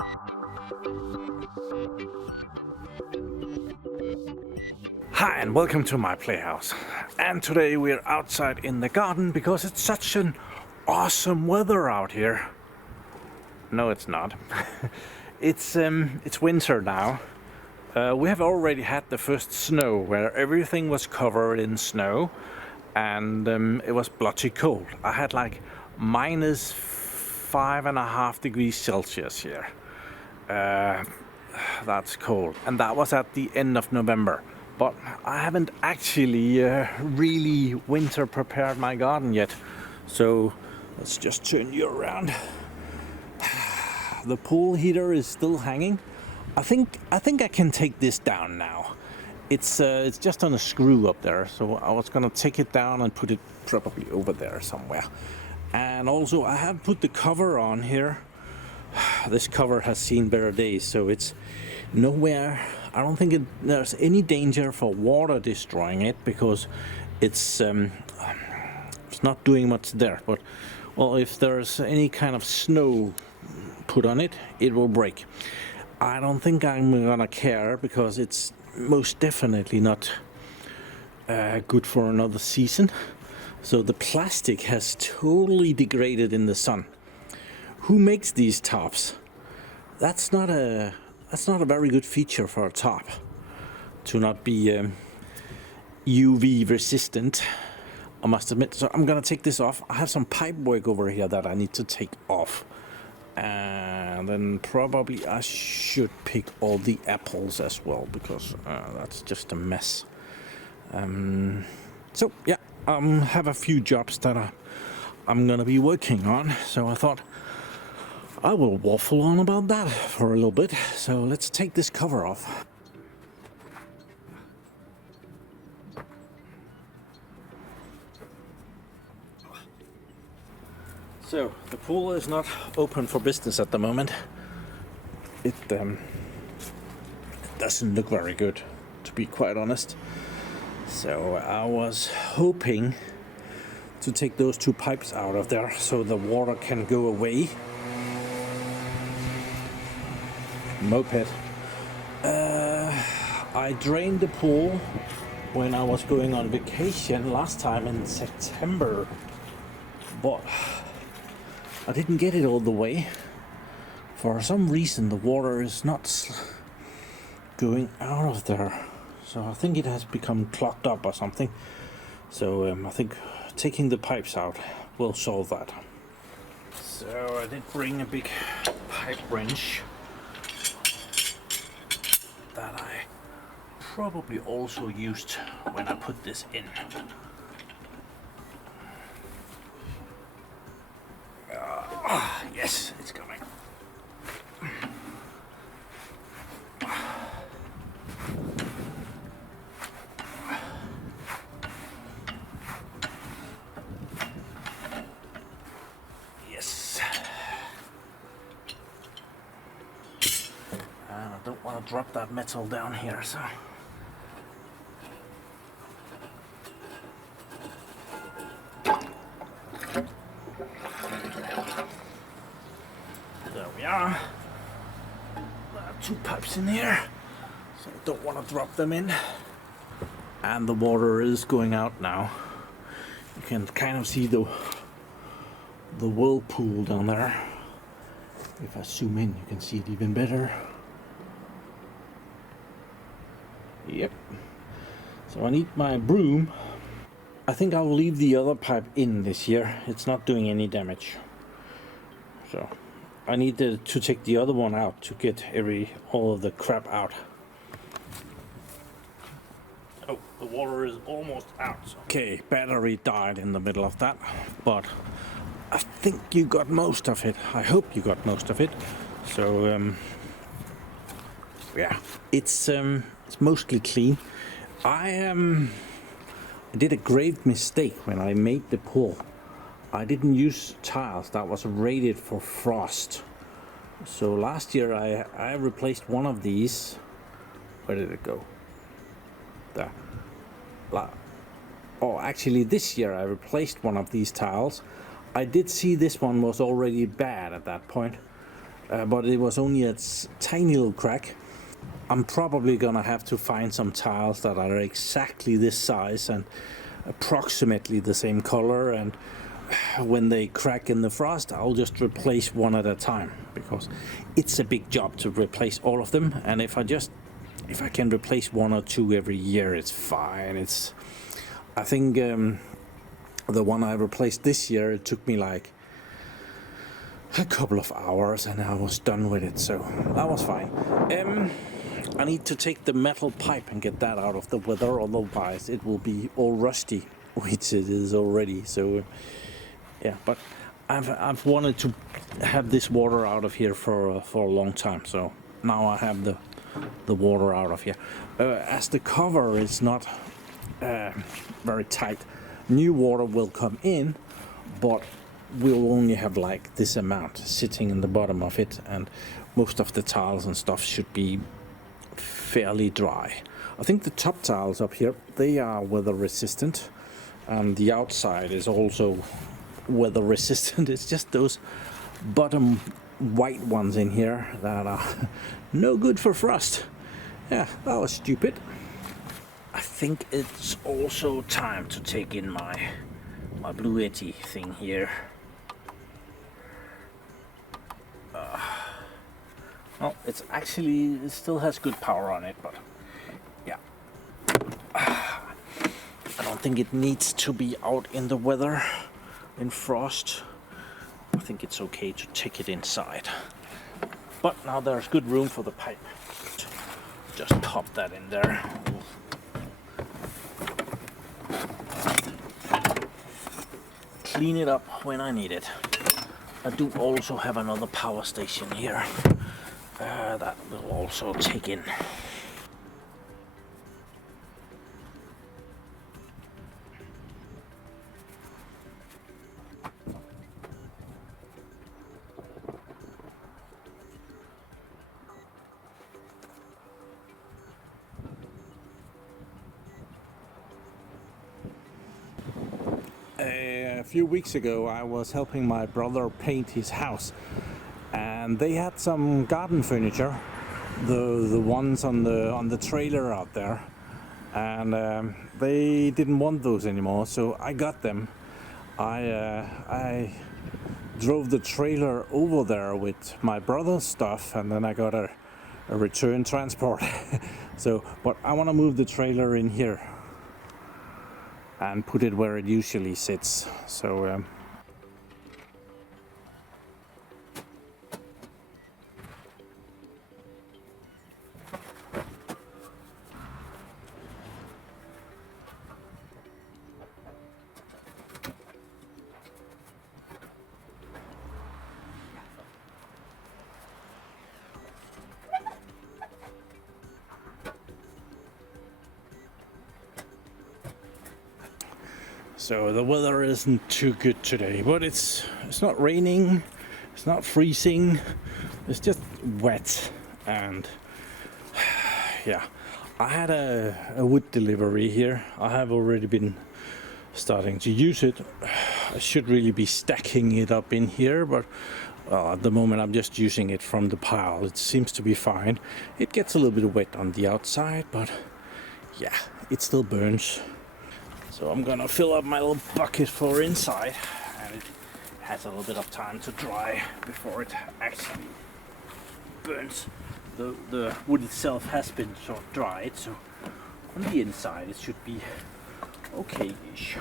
Hi and welcome to my playhouse. And today we're outside in the garden because it's such an awesome weather out here. No, it's not. It's winter now. We have already had the first snow where everything was covered in snow and it was blotchy cold. I had like minus 5.5 degrees Celsius here. That's cold. And that was at the end of November. But I haven't actually really winter prepared my garden yet. So let's just turn you around. The pool heater is still hanging. I think I can take this down now. It's just on a screw up there, so I was gonna take it down and put it probably over there somewhere. And also I have put the cover on here. This cover has seen better days, so it's nowhere. I don't think there's any danger for water destroying it because it's not doing much there. But well, if there's any kind of snow put on it, it will break. I don't think I'm gonna care because it's most definitely not good for another season. So the plastic has totally degraded in the sun. Who makes these tops? That's not a very good feature for a top, to not be UV resistant, I must admit. So I'm gonna take this off. I have some pipe work over here that I need to take off. And then probably I should pick all the apples as well because that's just a mess. So yeah, have a few jobs that I'm gonna be working on. So I thought I will waffle on about that for a little bit. So let's take this cover off. So the pool is not open for business at the moment. It doesn't look very good, to be quite honest. So I was hoping to take those two pipes out of there so the water can go away. Moped. I drained the pool when I was going on vacation last time in September, but I didn't get it all the way. For some reason the water is not going out of there, so I think it has become clogged up or something. So I think taking the pipes out will solve that. So I did bring a big pipe wrench that I probably also used when I put this in. Yes, it's coming. Yes. I don't want to drop that metal down here, so. There we are. There are two pipes in here, so I don't want to drop them in. And the water is going out now. You can kind of see the whirlpool down there. If I zoom in, you can see it even better. Yep. So I need my broom. I think I'll leave the other pipe in this year. It's not doing any damage. So I need to take the other one out to get all of the crap out. Oh, the water is almost out. Okay, battery died in the middle of that, but I think you got most of it. I hope you got most of it. So yeah, it's mostly clean. I did a grave mistake when I made the pool. I didn't use tiles that was rated for frost. So last year I replaced one of these. Where did it go? There. Oh, actually this year I replaced one of these tiles. I did see this one was already bad at that point. but it was only a tiny little crack. I'm probably gonna have to find some tiles that are exactly this size and approximately the same color, and when they crack in the frost, I'll just replace one at a time, because it's a big job to replace all of them. And if I can replace one or two every year, it's fine. I think the one I replaced this year, it took me like a couple of hours and I was done with it, so that was fine. I need to take the metal pipe and get that out of the weather, otherwise it will be all rusty, which it is already. So yeah, but I've wanted to have this water out of here for a long time, so now I have the water out of here. As the cover is not very tight, new water will come in, but we'll only have like this amount sitting in the bottom of it, and most of the tiles and stuff should be fairly dry. I think the top tiles up here, they are weather resistant, and the outside is also weather resistant. It's just those bottom white ones in here that are no good for frost. Yeah, that was stupid. I think it's also time to take in my blue yeti thing here. Well, it still has good power on it, but yeah. I don't think it needs to be out in the weather, in frost. I think it's okay to take it inside. But now there's good room for the pipe. Just pop that in there. Clean it up when I need it. I do also have another power station here that will also take in. A few weeks ago I was helping my brother paint his house, and they had some garden furniture, the ones on the trailer out there, and they didn't want those anymore, so I got them. I drove the trailer over there with my brother's stuff, and then I got a return transport. But I want to move the trailer in here and put it where it usually sits. So the weather isn't too good today, but it's not raining, it's not freezing, it's just wet. And yeah, I had a wood delivery here. I have already been starting to use it. I should really be stacking it up in here, but at the moment I'm just using it from the pile. It seems to be fine. It gets a little bit wet on the outside, but yeah, it still burns. So I'm gonna fill up my little bucket for inside, and it has a little bit of time to dry before it actually burns. The wood itself has been sort of dried, so on the inside it should be okay-ish.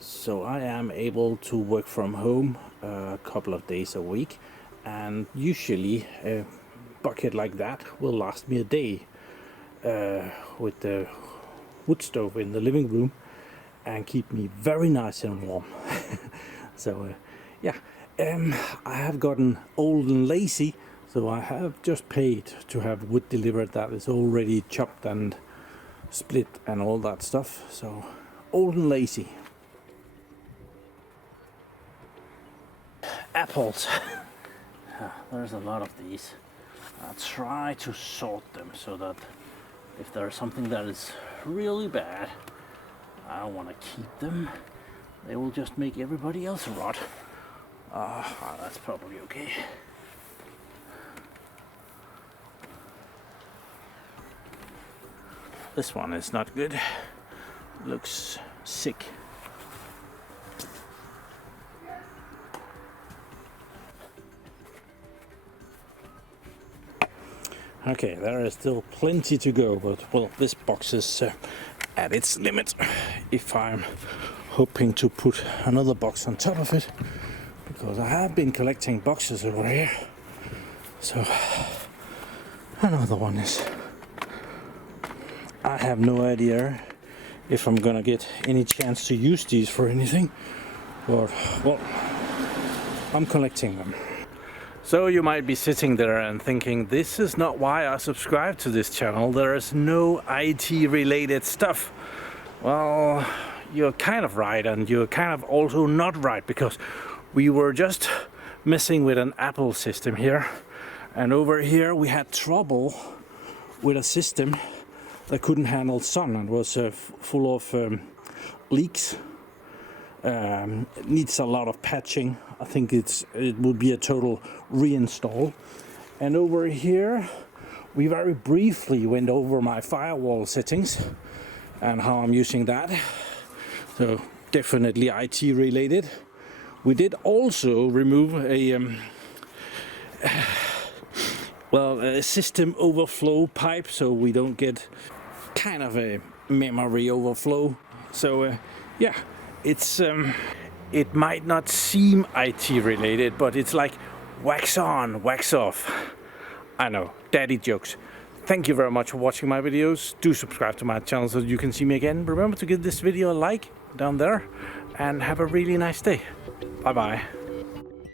So I am able to work from home a couple of days a week, and usually a bucket like that will last me a day with the wood stove in the living room and keep me very nice and warm. So yeah, I have gotten old and lazy, so I have just paid to have wood delivered that is already chopped and split and all that stuff. So old and lazy. Apples. There's a lot of these. I'll try to sort them so that if there's something that is really bad, I don't want to keep them. They will just make everybody else rot. That's probably okay. This one is not good. Looks sick. Okay, there is still plenty to go, but well, this box is at its limit. If I'm hoping to put another box on top of it, because I have been collecting boxes over here. So another one is. I have no idea if I'm gonna get any chance to use these for anything, but well, I'm collecting them. So you might be sitting there and thinking, this is not why I subscribe to this channel. There is no IT related stuff. Well, you're kind of right, and you're kind of also not right, because we were just messing with an Apple system here, and over here we had trouble with a system that couldn't handle sun and was full of leaks. It needs a lot of patching. I think it would be a total reinstall. And over here we very briefly went over my firewall settings and how I'm using that. So definitely IT related. We did also remove a system overflow pipe, so we don't get kind of a memory overflow. So yeah, it's it might not seem IT related, but it's like wax on, wax off. I know, daddy jokes. Thank you very much for watching my videos. Do subscribe to my channel so you can see me again. Remember to give this video a like down there, and have a really nice day. Bye bye.